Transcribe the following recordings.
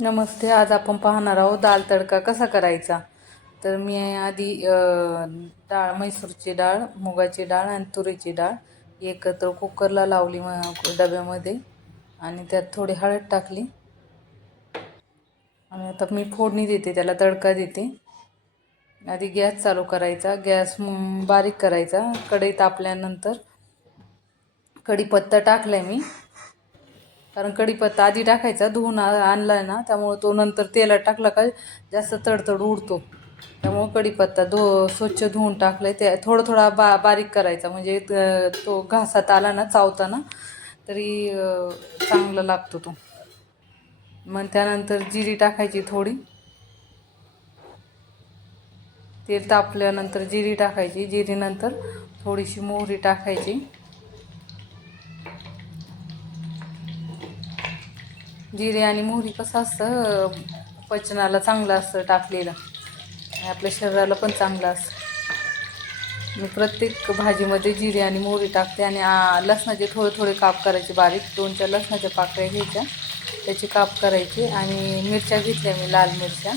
नमस्ते. आज आपण पाहणार आहोत दाल तडका कसा करायचा. तर मी आधी डाळ, म्हैसूरची डाळ, मुगाची डाळ आणि तुरीची डाळ एकत्र कुकरला लावली डब्यामध्ये आणि त्यात थोडी हळद टाकली आणि आता मी फोडणी देते, त्याला तडका देते. आधी गॅस चालू करायचा, गॅस बारीक करायचा. कढई तापल्यानंतर कढीपत्ता टाकलाय मी, कारण कढीपत्ता आधी टाकायचा, धुवून आणलाय ना, त्यामुळे तो नंतर तेलात टाकला का जास्त तडतड उडतो. त्यामुळं कढीपत्ता स्वच्छ धुवून टाकलाय. ते थोडं थोडा बारीक करायचा, म्हणजे तो घासात आला ना चावताना तरी चांगला लागतो तो. मग त्यानंतर जिरी टाकायची थोडी. तेल तापल्यानंतर जिरी टाकायची. जिरीनंतर थोडीशी मोहरी टाकायची. जिरे आणि मोहरी कसं असतं, पचनाला चांगलं असतं टाकलेलं आणि आपल्या शरीराला पण चांगलं असतं. मी प्रत्येक भाजीमध्ये जिरे आणि मोहरी टाकते. आणि लसणाचे थोडे थोडे काप करायचे बारीक. 2-4 लसणाच्या पाकळ्या घ्यायच्या, त्याची काप करायची. आणि मिरच्या घेतल्या मी, लाल मिरच्या,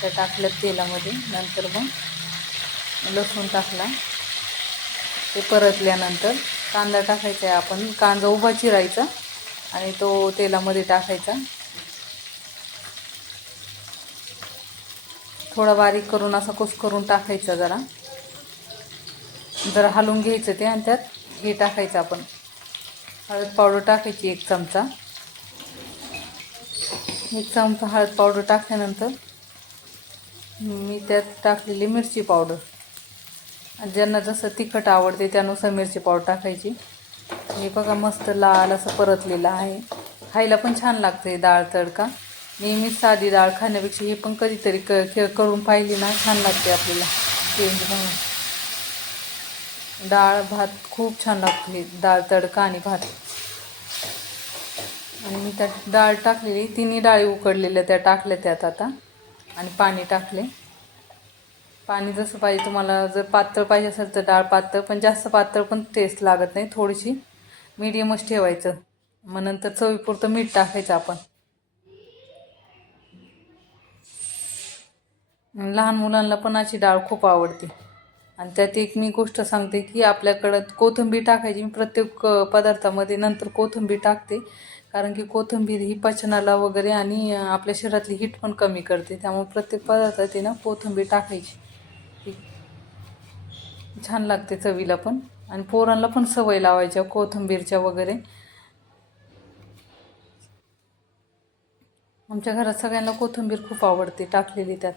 त्या टाकल्या तेलामध्ये. नंतर मग लसूण टाकला. ते परतल्यानंतर कांदा टाकायचा आहे. आपण कांदा उभा चिरायचा आणि तो तेलामध्ये टाकायचा. थोडा बारीक करून असा कुस्करून टाकायचा. जरा हलवून घ्यायचं ते. आणि त्यात हे टाकायचं आपण, हळद पावडर टाकायची 1 चमचा. 1 चमचा हळद पावडर टाकल्यानंतर मी त्यात टाकलेली मिरची पावडर. ज्यांना जसं तिखट आवडते त्यानुसार मिरची पावडर टाकायची. हे बघा मस्त लाल असं परतलेलं आहे. खायला पण छान लागते डाळ तडका. नेहमीच साधी डाळ खाण्यापेक्षा हे पण कधीतरी करून पाहिली ना, छान लागते आपल्याला चेंज म्हणून. डाळ भात खूप छान लागते, डाळ तडका आणि भात. आणि मी त्यात डाळ टाकलेली, 3 डाळी उकडलेल्या त्या टाकल्या त्यात आता. आणि पाणी टाकले. पाणी जसं पाहिजे तुम्हाला, जर पातळ पाहिजे असेल तर डाळ पातळ, पण जास्त पातळ पण टेस्ट लागत नाही, थोडीशी मीडियमच ठेवायचं. मग नंतर चवीपुरतं मीठ टाकायचं आपण. लहान मुलांना पण अशी डाळ खूप आवडते. आणि त्यात एक मी गोष्ट सांगते की आपल्याकडं कोथिंबीर टाकायची. मी प्रत्येक पदार्थामध्ये नंतर कोथिंबीर टाकते, कारण की कोथिंबीर ही पचनाला वगैरे आणि आपल्या शरीरातली हीट पण कमी करते. त्यामुळे प्रत्येक पदार्थात आहे ना कोथिंबीर टाकायची. छान लागते चवीला पण. आणि पोरांना पण सवय लावायच्या कोथिंबीरच्या वगैरे. आमच्या घरात सगळ्यांना कोथिंबीर खूप आवडते टाकलेली त्यात.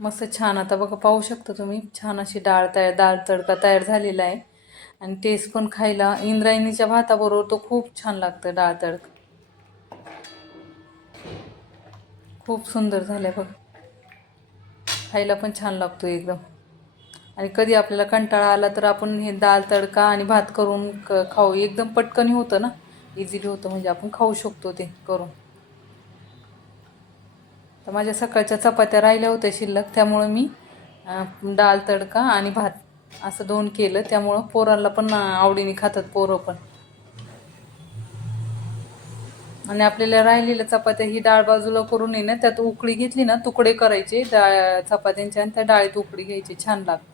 मस्त छान. आता बघा, पाहू शकता तुम्ही, छान अशी डाळ तडका तयार झालेला आहे. आणि टेस्ट पण खायला इंद्रायणीच्या भाताबरोबर तो खूप छान लागतं डाळ तडका. खूप सुंदर झालं बघ, खायला पण छान लागतो एकदम. आणि कधी आपल्याला कंटाळा आला तर आपण हे डाळ तडका आणि भात करून खाऊ. एकदम पटकन होतं ना, इझिली होतं, म्हणजे आपण खाऊ शकतो ते करून. तर माझ्या सकाळच्या चपात्या राहिल्या होत्या शिल्लक, त्यामुळं मी डाळ तडका आणि भात असं 2 केलं. त्यामुळं पोरांना पण आवडीने खातात पोरं पण. आणि आपल्याला राहिलेल्या चपात्या ही डाळ बाजूला करून ना, त्यात उकळी घेतली ना, तुकडे करायचे डाळ चपात्यांचे आणि त्या डाळीत उकळी घ्यायची, छान लागतं.